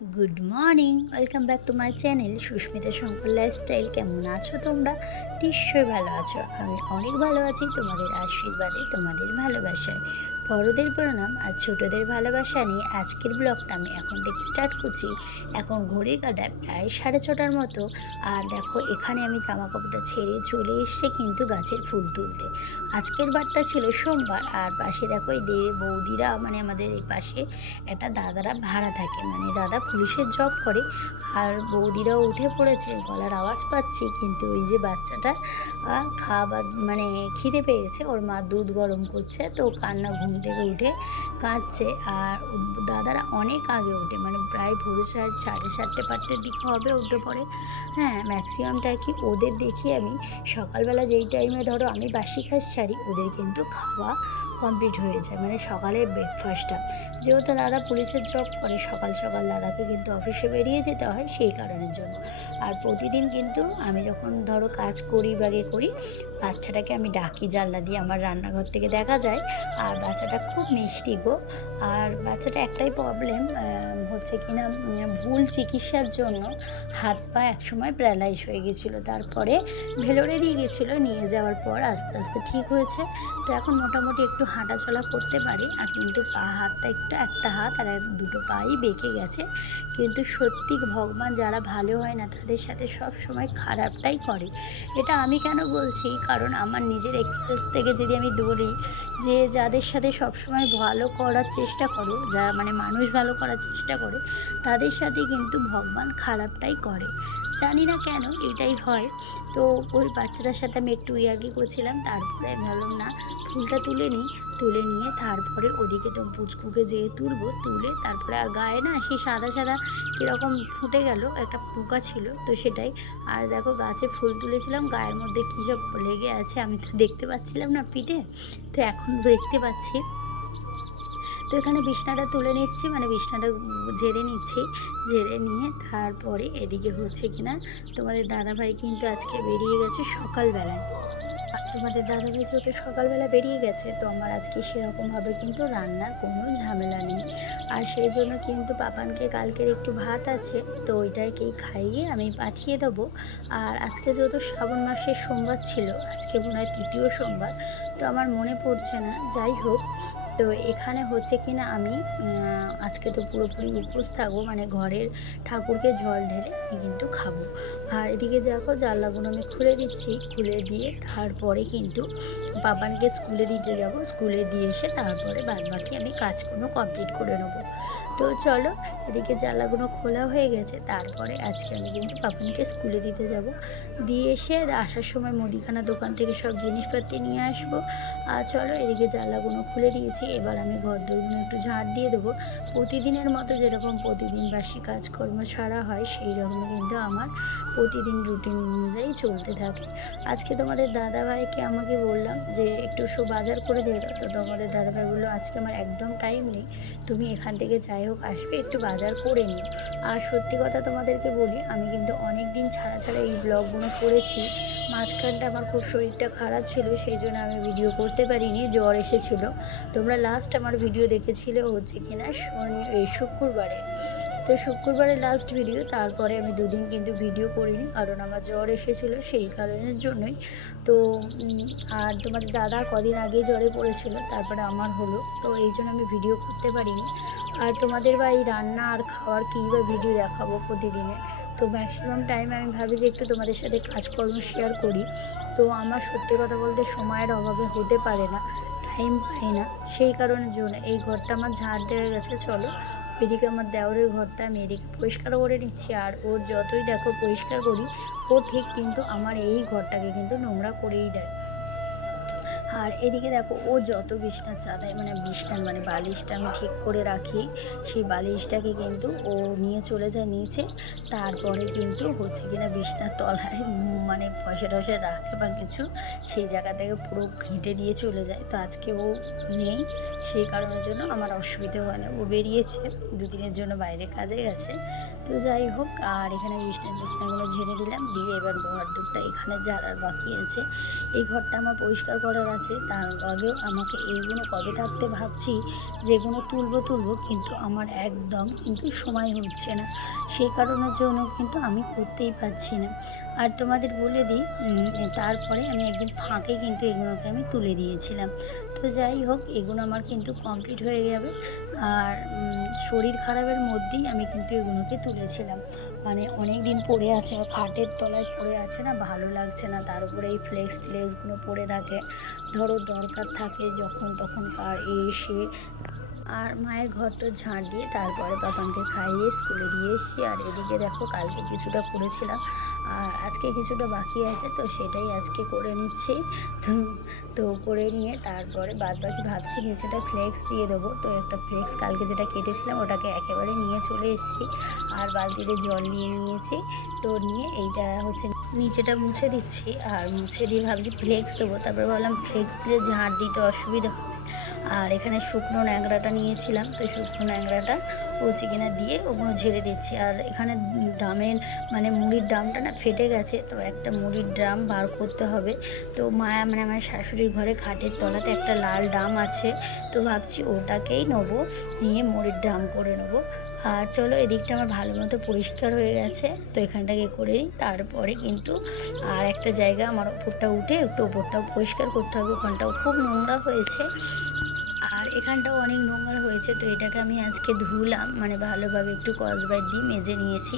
Good morning, welcome back to my channel Susmita Shankar lifestyle কেমন আছো তোমরা? নিশ্চয়ই ভালো আছো। আমি অনেক ভালো আছি তোমাদের আশীর্বাদে, তোমাদের ভালোবাসায়। বড়দের প্রণাম আর ছোটদের ভালোবাসা নিয়ে আজকের ব্লগটা আমি এখন থেকে স্টার্ট করছি। এখন ঘড়ি কাটা প্রায় সাড়ে ছটার মতো। আর দেখো, এখানে আমি জামা কাপড়টা ছেড়ে চলে এসছে কিন্তু গাছের ফুল তুলতে। আজকের বারটা ছিল সোমবার, আর পাশে দেখো এই দে বৌদিরা মানে আমাদের এই পাশে একটা দাদারা ভাড়া থাকে। মানে দাদা পুলিশের জব করে, আর বৌদিরাও উঠে পড়েছে, গলার আওয়াজ পাচ্ছি, কিন্তু ওই যে বাচ্চাটা খাবার মানে খিদে পেয়েছে ওর মা দুধ গরম করছে, তো কান্না ঘুম থেকে উঠে কাঁদছে আর দাদারা অনেক আগে ওঠে মানে প্রায় ভোর সাড়ে সাড়ে চারটে পাঁচটার দিকে হবে উঠে পড়ে। হ্যাঁ ম্যাক্সিমামটা কি ওদের দেখি আমি। সকালবেলা যেই টাইমে ধরো আমি বাসি খাস ছাড়ি, ওদের কিন্তু খাওয়া কমপ্লিট হয়ে যায় মানে সকালের ব্রেকফাস্টটা যেহেতু দাদা পুলিশের জব করে, সকাল সকাল দাদাকে কিন্তু অফিসে বেরিয়ে যেতে হয় সেই কারণের জন্য। আর প্রতিদিন কিন্তু আমি যখন ধরো কাজ করি বা ইয়ে করি, বাচ্চাটাকে আমি ডাকি জানলা দিয়ে, আমার রান্নাঘর থেকে দেখা যায়। আর বাচ্চাটা খুব মিষ্টি গো। আর বাচ্চাটা একটাই প্রবলেম হচ্ছে কিনা উম, ভুল চিকিৎসার জন্য হাত পা একসময় প্যারালাইজ হয়ে গেছিল। তারপরে ভেলোরে নিয়ে গেছিল নিয়ে যাওয়ার পর আস্তে আস্তে ঠিক হয়েছে। তো এখন মোটামুটি একটু হাঁটাচলা করতে পারি। আর কিন্তু পা হাতটা একটু একটা হাত আর দুটো পাই বেঁকে গেছে। কিন্তু সত্যি ভগবান যারা ভালো হয় না তাদের সাথে সব সময় খারাপটাই করে। এটা আমি কেন বলছি? কারণ আমার নিজের এক্সপ্রেস থেকে যদি আমি বলি যে যাদের সাথে সবসময় ভালো করার চেষ্টা করো যারা মানে মানুষ ভালো করার চেষ্টা করে, তাদের সাথে কিন্তু ভগবান খারাপটাই করে। জানি না কেন এটাই হয়। তো ওই বাচ্চাটার সাথে আমি একটু ইয়ার্কি করছিলাম, তারপরে আমি ভাবলাম, না, ফুলটা তুলে নিই। তুলে নিয়ে তারপরে ওদিকে তো পুচকুকে যেয়ে তুলবো, তুলে তারপরে আর গায়ে না সেই সাদা সাদা কীরকম ফুটে গেল, একটা পোকা ছিল, তো সেটাই। আর দেখো গাছে ফুল তুলেছিলাম, গায়ের মধ্যে কী সব লেগে আছে আমি তো দেখতে পাচ্ছিলাম না পিঠে। তো এখন দেখতে পাচ্ছি। তো এখানে বিছনাটা তুলে নিচ্ছি মানে বিছনাটা ঝেড়ে নিচ্ছি, ঝেড়ে নিয়ে তারপরে এদিকে হচ্ছে কিনা তোমাদের দাদাভাই কিন্তু আজকে বেরিয়ে গেছে সকালবেলায়। তোমাদের দাদাভাই যেহেতু সকালবেলা বেরিয়ে গেছে, তো আমার আজকে সেরকমভাবে কিন্তু রান্নার কোনো ঝামেলা নেই। আর সেই জন্য কিন্তু পাপানকে কালকের একটু ভাত আছে, তো ওইটাকেই খাইয়ে আমি পাঠিয়ে দেবো। আর আজকে যেহেতু শ্রাবণ মাসের সোমবার ছিল, আজকে মনে হয় তৃতীয় সোমবার, তো আমার মনে পড়ছে না। যাই হোক তো এখানে হচ্ছে কি না আমি আজকে তো পুরোপুরি উপোস থাকব মানে ঘরের ঠাকুরকে জল ঢেলে আমি কিন্তু খাব। আর এদিকে দেখো জানলাগুলো আমি খুলে দিচ্ছি, খুলে দিয়ে তারপরে কিন্তু বাবানকে স্কুলে দিতে যাব। স্কুলে দিয়ে এসে তারপরে বাদ বাকি আমি কাজগুলো কমপ্লিট করে নেব। তো চলো, এদিকে জানলাগুলো খোলা হয়ে গেছে। তারপরে আজকে আমি কিন্তু পাপানকে স্কুলে দিতে যাব। দিয়ে এসে আসার সময় মুদিখানা দোকান থেকে সব জিনিসপাতি নিয়ে আসব। আর চলো, এদিকে জানলাগুলো খুলে দিয়েছি। এবার আমি ঘর দরগুলো একটু ঝাড় দিয়ে দেবো। প্রতিদিনের মতো যেরকম প্রতিদিন বাসি কাজকর্ম ছাড়া হয় সেই রকম কিন্তু আমার প্রতিদিন রুটিন অনুযায়ী চলতে থাকে। আজকে তোমাদের দাদাভাইকে আমাকে বললাম যে, একটু সব বাজার করে দিয়ে তো তোমাদের দাদাভাই বলল আজকে আমার একদম টাইম নেই। তুমি এখান থেকে যাই হোক, আসবে, একটু বাজার করে নিও। আর সত্যি কথা তোমাদেরকে বলি, আমি কিন্তু অনেক দিন ছাড়া ছাড়া এই ব্লগগুলো করেছি। মাঝখানটা আমার খুব শরীরটা খারাপ ছিল, সেই জন্য আমি ভিডিও করতে পারিনি, জ্বর এসেছিল। তোমরা লাস্ট আমার ভিডিও দেখেছিলে হচ্ছে কিনা শুক্রবারে। তো শুক্রবারে লাস্ট ভিডিও তারপরে আমি দুদিন কিন্তু ভিডিও করিনি, কারণ আমার জ্বর এসেছিল, সেই কারণের জন্যই। তো আর তোমাদের দাদা কদিন আগে জ্বরে পড়েছিল, তারপরে আমার হলো, তো এই জন্য আমি ভিডিও করতে পারিনি। আর তোমাদের বা এই রান্না আর খাওয়ার কী বা ভিডিও দেখাবো প্রতিদিনে। তো ম্যাক্সিমাম টাইম আমি ভাবি যে একটু তোমাদের সাথে কাজকর্ম শেয়ার করি। তো আমার সত্যি কথা বলতে সময়ের অভাবে হতে পারে না টাইম পাই না। সেই কারণের জন্য এই ঘরটা আমার ঝাড় দেওয়া গেছে, চলো। এদিকে আমার দেওরের ঘরটা আমি এদিকে পরিষ্কার করে নিচ্ছি। আর ওর যতই দেখো পরিষ্কার করি, ও ঠিক কিন্তু আমার এই ঘরটাকে কিন্তু নোংরা করেই দেয়। আর এদিকে দেখো, ও যত বিছনার চাঁদায় মানে বিছনার মানে বালিশটা আমি ঠিক করে রাখি, সেই বালিশটাকে কিন্তু ও নিয়ে চলে যায় নিচে। তারপরে কিন্তু হচ্ছে কিনা বিছনার তলায় মানে পয়সা টয়সা রাখে বা কিছু, সেই জায়গা থেকে পুরো ঘেঁটে দিয়ে চলে যায়। তো আজকে ও নেই, সেই কারণের জন্য আমার অসুবিধে হয় না। ও বেরিয়েছে, দুদিনের জন্য বাইরে কাজে গেছে। তো যাই হোক, আর এখানে বিছনা টিছনাগুলো ঝেড়ে দিলাম, দিয়ে এবার ঘর দুটা এখানে ঝাড়ার বাকি আছে। এই ঘরটা আমার পরিষ্কার করার আছে। হয়েছে, তার আগেও আমাকে এইগুলো কবে থাকতে ভাবছি, যেগুলো তুলবো তুলবো কিন্তু আমার একদম কিন্তু সময় হচ্ছে না। সেই কারণের জন্য কিন্তু আমি করতেই পারছি না। আর তোমাদের বলে দিই তারপরে আমি একদিন ফাঁকে কিন্তু এগুলোকে আমি তুলে দিয়েছিলাম। তো যাই হোক, এগুলো আমার কিন্তু কমপ্লিট হয়ে যাবে। আর শরীর খারাপের মধ্যেই আমি কিন্তু এগুলোকে তুলেছিলাম। মানে অনেক দিন পড়ে আছে খাটের তলায় পড়ে আছে না, ভালো লাগছে না। তার উপরে এই ফ্লেক্স ফ্লেক্সগুলো পড়ে থাকে। ধরো দরকার থাকে যখন তখন কার এসে। আর মায়ের ঘর তো ঝাড় দিয়ে তারপরে পাপানকে খাইয়ে স্কুলে দিয়ে এসেছি। আর এদিকে দেখো কালকে কিছুটা করেছিলাম। আর আজকে কিছুটা বাকি আছে, তো সেটাই আজকে করে নিচ্ছি। তো তো করে নিয়ে তারপরে বাদ বাকি ভাবছি নিচেটা ফ্লেক্স দিয়ে দেবো। তো একটা ফ্লেক্স কালকে যেটা কেটেছিলাম, ওটাকে একেবারে নিয়ে চলে এসেছি। আর বালতিতে জল নিয়ে নিয়েছি। তো নিয়ে এইটা হচ্ছে নিচেটা মুছে দিচ্ছি। আর মুছে দিয়ে ভাবছি ফ্লেক্স দেবো। তারপরে ভাবলাম ফ্লেক্স দিয়ে ঝাড় দিতে অসুবিধা আর এখানে শুকনো ন্যাংরাটা নিয়েছিলাম। তো শুকনো ন্যাংরাটা ও চিকেনা দিয়ে ওগুলো ঝেড়ে দিচ্ছি। আর এখানে ডামের মানে মুড়ির ড্রামটা না ফেটে গেছে, তো একটা মুড়ির ড্রাম বার করতে হবে। তো মায়া মানে আমার শাশুড়ির ঘরে খাটের তলাতে একটা লাল ড্রাম আছে, তো ভাবছি ওটাকেই নেব, নিয়ে মুড়ির ড্রাম করে নেব। আর চলো এদিকটা আমার ভালো মতো পরিষ্কার হয়ে গেছে, তো এখানটাকে করে নিই। তারপরে কিন্তু আর একটা জায়গা আমার ওপরটা উঠে একটু ওপরটাও পরিষ্কার করতে হবে, ওখানটাও খুব নোংরা হয়েছে। আর এখানটাও অনেক নোংরা হয়েছে, তো এটাকে আমি আজকে ধুলাম মানে ভালোভাবে একটু কসবাইট দিয়ে মেজে নিয়েছি।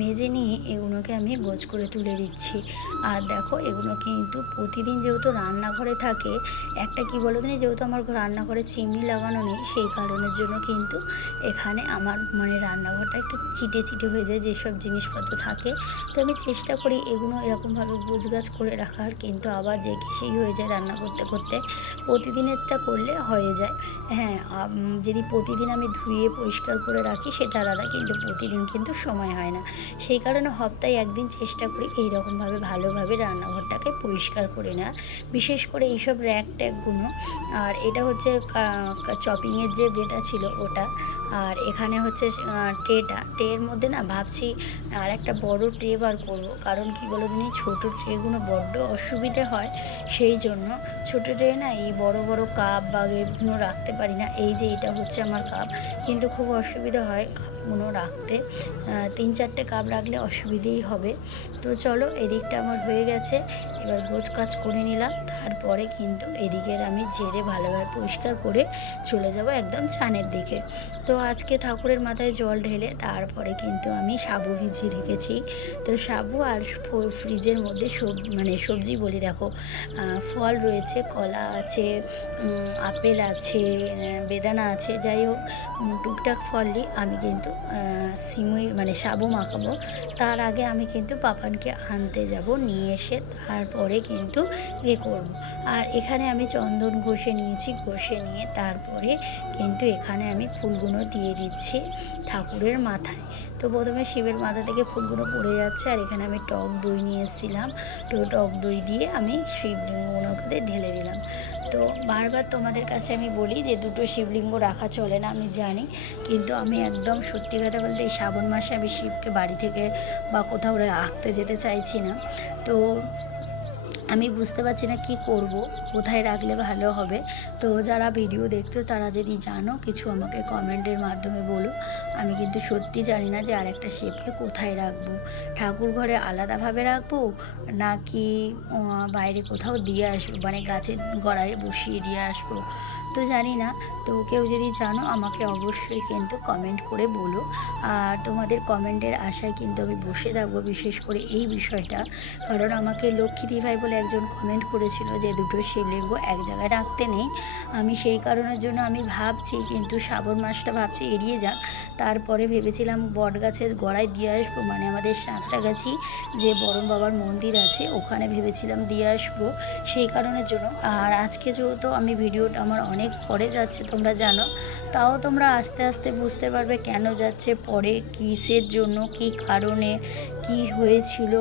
মেজে নিয়ে এগুলোকে আমি গোছ করে তুলে দিচ্ছি। আর দেখো, এগুলো কিন্তু প্রতিদিন যেহেতু রান্নাঘরে থাকে, একটা কি বলো দিন যেহেতু আমার রান্নাঘরে চিমনি লাগানো নেই, সেই কারণের জন্য কিন্তু এখানে আমার মানে রান্নাঘরটা একটু চিটে চিটে হয়ে যায়, যেসব জিনিসপত্র থাকে। তো আমি চেষ্টা করি এগুলো এরকমভাবে গোছগাছ করে রাখার, কিন্তু আবার যে সেই হয়ে যায় রান্না করতে করতে, প্রতিদিনেরটা করলে হয়ে যায় হ্যাঁ যদি প্রতিদিন আমি ধুয়ে পরিষ্কার করে রাখি সেটা আলাদা, কিন্তু প্রতিদিন কিন্তু সময় হয় না। সেই কারণে হপ্তায় একদিন চেষ্টা করি এই রকমভাবে ভালোভাবে রান্নাঘরটাকে পরিষ্কার করে নেওয়া বিশেষ করে এইসব র্যাক ট্যাকগুলো আর এটা হচ্ছে চপিংয়ের যে ডেটা ছিল ওটা। আর এখানে হচ্ছে ট্রেটা ট্রের মধ্যে না ভাবছি, আর একটা বড় ট্রে বার করব। কারণ কি বলো দিন ছোটো ট্রেগুলো বড্ড অসুবিধে হয়। সেই জন্য ছোটো ট্রে না এই বড় বড় কাপ বা এগুলো রাখতে পারি না। এই যে এটা হচ্ছে আমার কাপ কিন্তু খুব অসুবিধা হয়। কাপগুলো রাখতে তিন চারটে কাপ রাখলে অসুবিধেই হবে। তো চলো, এদিকটা আমার হয়ে গেছে। এবার গোছ কাজ করে নিলাম। তারপরে কিন্তু এদিকের আমি জেরে ভালোভাবে পরিষ্কার করে চলে যাব একদম ছানের দিকে। তো আজকে ঠাকুরের মাথায় জল ঢেলে তারপরে কিন্তু আমি সাবু ভিজিয়ে রেখেছি। তো সাবু আর ফ্রিজের মধ্যে সব মানে সবজি বলি, দেখো ফল রয়েছে, কলা আছে আপেল আছে বেদানা আছে, যাই হোক টুকটাক ফলই আমি কিন্তু সিমুই মানে সাবু মাখাবো। তার আগে আমি কিন্তু পাপানকে আনতে যাব, নিয়ে এসে তারপরে কিন্তু এ করব। আর এখানে আমি চন্দন ঘষে নিয়েছি, ঘষে নিয়ে তারপরে কিন্তু এখানে আমি ফুলগুলো দিয়ে দিচ্ছি ঠাকুরের মাথায়। তো প্রথমে শিবের মাথা থেকে ফুলগুলো পড়ে যাচ্ছে, আর এখানে আমি টক দই নিয়ে এসেছিলাম। তো টক দই দিয়ে আমি শিবলিঙ্গগুলোকে ঢেলে দিলাম। তো বারবার তোমাদের কাছে আমি বলি যে দুটো শিবলিঙ্গ রাখা চলে না, আমি জানি। কিন্তু আমি একদম সত্যি কথা বলতে এই শ্রাবণ মাসে আমি শিবকে বাড়ি থেকে বা কোথাও রাখতে যেতে চাইছি না। তো আমি বুঝতে পারছি না কি করব, কোথায় রাখলে ভালো হবে। তো যারা ভিডিও দেখতো তারা যদি জানো, কিছু আমাকে কমেন্টের মাধ্যমে বলো। আমি কিন্তু সত্যি জানি না যে আরেকটা শেপকে কোথায় রাখব। ঠাকুর ঘরে আলাদাভাবে রাখব, নাকি বাইরে কোথাও দিয়ে আসব মানে গাছের গড়ায় বসিয়ে দিয়ে আসব? তো জানি না, তো কেউ যদি জানো আমাকে অবশ্যই কিন্তু কমেন্ট করে বলো। আর তোমাদের কমেন্টের আশায় কিন্তু আমি বসে থাকব বিশেষ করে এই বিষয়টা। কারণ আমাকে লক্ষ্মী ভাই বলে একজন কমেন্ট করেছিল যে দুটো শিবলিঙ্গ এক জায়গায় রাখতে নেই। আমি সেই কারণের জন্য আমি ভাবছি, কিন্তু শ্রাবণ মাসটা ভাবছি এড়িয়ে যাক। তারপরে ভেবেছিলাম বট গাছের গড়ায় দিয়ে আসব মানে আমাদের সাঁতরাগাছি যে বরণ বাবার মন্দির আছে, ওখানে ভেবেছিলাম দিয়ে আসব সেই কারণের জন্য। আর আজকে যেহেতু আমি ভিডিওটা আমার অনেক পরে যাচ্ছে তোমরা জানো। তাও তোমরা আস্তে আস্তে বুঝতে পারবে কেন যাচ্ছে, পরে কিসের জন্য, কি কারণে, কি হয়েছিল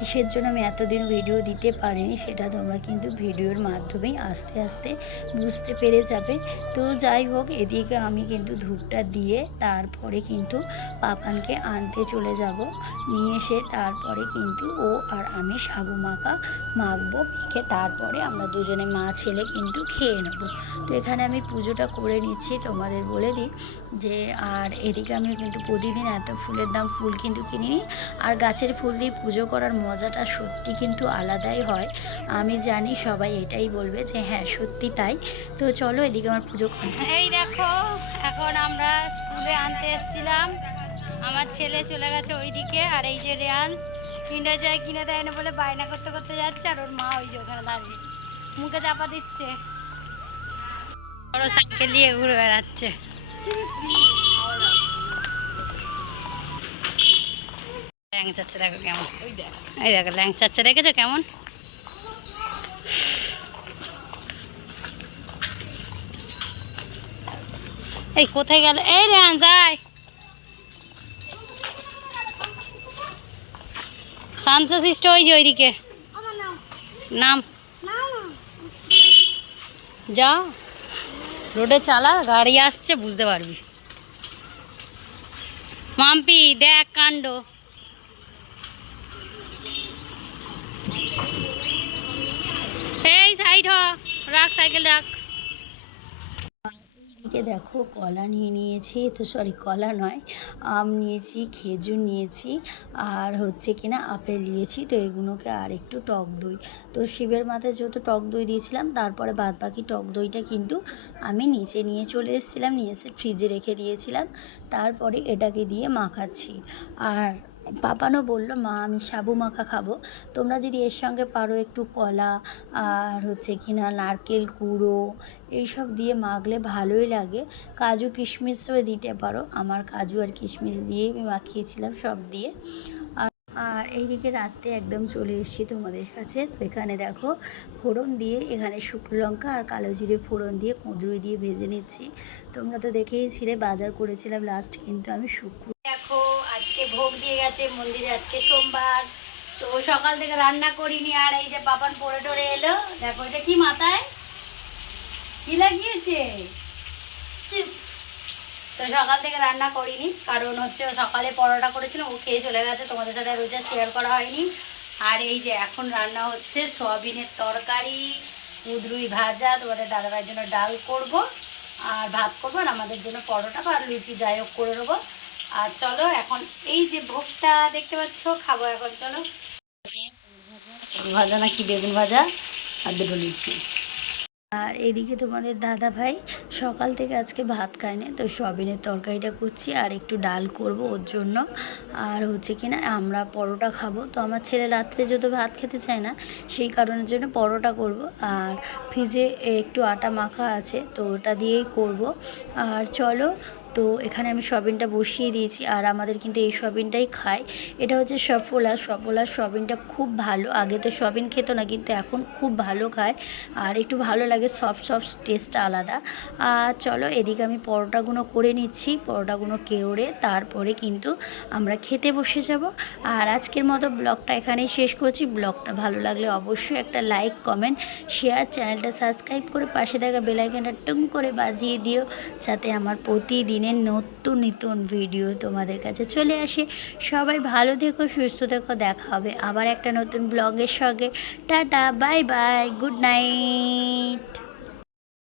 কিসের জন্য আমি এতদিন ভিডিও দিতে পারিনি সেটা তোমরা কিন্তু ভিডিওর মাধ্যমেই আস্তে আস্তে বুঝতে পেরে যাবে। তো যাই হোক, এদিকে আমি কিন্তু ধূপটা দিয়ে তারপরে কিন্তু পাপানকে আনতে চলে যাব। নিয়ে এসে তারপরে কিন্তু ও আর আমি সাবু মাখা মাখবো, মেখে তারপরে আমরা দুজনে মা, ছেলে কিন্তু খেয়ে নেব। তো এখানে আমি পুজোটা করে নিচ্ছি, তোমাদের বলে দিই যে, আর এদিকে আমি কিন্তু প্রতিদিন এত ফুলের দাম ফুল কিন্তু কিনিনি, আর গাছের ফুল দিয়ে পুজো করার মজাটা সত্যি কিন্তু আলাদাই হয়। আমি জানি সবাই এটাই বলবে যে হ্যাঁ সত্যি তাই। তো চলো এদিকে আমার পুজো এই দেখো এখন আমরা স্কুলে আনতে এসেছিলাম। আমার ছেলে চলে গেছে ওইদিকে আর এই যে রেয়ান্স কিনে যায় কিনে দেয় না বলে বায়না করতে করতে যাচ্ছে আর ওর মা ওই যে ওখানে দাঁড়িয়ে মুখে চাপা দিচ্ছে। বড় সাইকেল দিয়ে ঘুরে বেড়াচ্ছে। ল্যাংচাচ্ছে দেখো কেমন। এই দেখো ল্যাংচাচ্ছে দেখেছ কেমন? এই কোথায় গেল? এই রে আনসাই। শান্তশিষ্ট ওই যে ওইদিকে। নাম। যা। রোডে চালা গাড়ি আসছে বুঝতে পারবি। মাম্পি দেখ কাণ্ড। রাখ, সাইকেল রাখ। এদিকে দেখো, কলা নিয়ে নিয়েছি, তো সরি কলা নয়, আম নিয়েছি, খেজুর নিয়েছি, আর হচ্ছে কিনা আপেল নিয়েছি তো এগুলোকে আর একটু টক দই। তো শিবের মাথায় যেহেতু টক দই দিয়েছিলাম, তারপরে বাদ বাকি টক দইটা কিন্তু আমি নিচে নিয়ে চলে এসেছিলাম, নিয়ে এসে ফ্রিজে রেখে দিয়েছিলাম, তারপরে এটাকে দিয়ে মাখাচ্ছি। আর পাপানো বলল, মা, আমি সাবু মাখা খাব। তোমরা যদি এর সঙ্গে পারো একটু কলা আর হচ্ছে কিনা নারকেল কুড়ো, এইসব দিয়ে মাখলে ভালোই লাগে। কাজু কিশমিশও দিতে পারো। আমার কাজু আর কিশমিশ দিয়েই আমি মাখিয়েছিলাম সব দিয়ে। আর এইদিকে রাত্রে একদম চলে এসেছি তোমাদের কাছে। তো এখানে দেখো, ফোড়ন দিয়ে এখানে শুকনো লঙ্কা আর কালো জিরে ফোড়ন দিয়ে কুঁদরুই দিয়ে ভেজে নিচ্ছি। তোমরা তো দেখেইছিলে বাজার করেছিলাম লাস্ট কিন্তু আমি আজকে গেছে মন্দিরে আজকে সোমবার। তো সকাল থেকে রান্না করিনি, আর এই যে পাপান পড়ে টরে এলো। দেখো, এটা কি মাথায়? কি লাগিয়েছে? তো সকাল থেকে রান্না করিনি, কারণ হচ্ছে সকালে পরোটা করেছিল, ও খেয়ে চলে গেছে, তোমাদের সাথে আর ওইটা শেয়ার করা হয়নি। আর এই যে এখন রান্না হচ্ছে সয়াবিনের তরকারি, কুদরুই ভাজা, তোমাদের দাদাভাইয়ের জন্য ডাল করব, আর ভাত করব, আর আমাদের জন্য পরোটা বা লুচি, যাই হোক করে দেবো আর চলো এখন এই যে ভোগটা দেখতে পাচ্ছ, খাব এখন, চলো। ভাজা নাকি বেগুন ভাজা আর দুটো লুচি। আর এদিকে তোমাদের দাদা ভাই সকাল থেকে আজকে ভাত খায়নি, তো সয়াবিনের তরকারিটা করছি আর একটু ডাল করব ওর জন্য। আর হচ্ছে কি না, আমরা পরোটা খাব। তো আমার ছেলে রাত্রে যেহেতু ভাত খেতে চায় না, সেই কারণের জন্য পরোটা করব। আর ফ্রিজে একটু আটা মাখা আছে, তো ওটা দিয়েই করব। আর চলো তো এখানে আমি সয়াবিনটা বসিয়ে দিয়েছি আর আমাদের কিন্তু এই সয়াবিনটাই খায়। এটা হচ্ছে সফলা। সফলার সয়াবিনটা খুব ভালো। আগে তো সয়াবিন খেত না, কিন্তু এখন খুব ভালো খায় আর একটু ভালো লাগে, সফট সফট টেস্টটা আলাদা। আর চলো এদিকে আমি পরোটাগুলো করে নিচ্ছি পরোটাগুলো কেওড়ে, তারপরে কিন্তু আমরা খেতে বসে যাব। আর আজকের মতো ব্লগটা এখানেই শেষ করছি। ব্লগটা ভালো লাগলে অবশ্যই একটা লাইক, কমেন্ট, শেয়ার, চ্যানেলটা সাবস্ক্রাইব করে পাশে থাকা বেলাইকানটা টুং করে বাজিয়ে দিও, যাতে আমার প্রতিদিনের নতুন নতুন ভিডিও তোমাদের কাছে চলে আসে। সবাই ভালো থেকো, সুস্থ থেকো, দেখা হবে আবার একটা নতুন ব্লগের সঙ্গে। Tata bye bye good night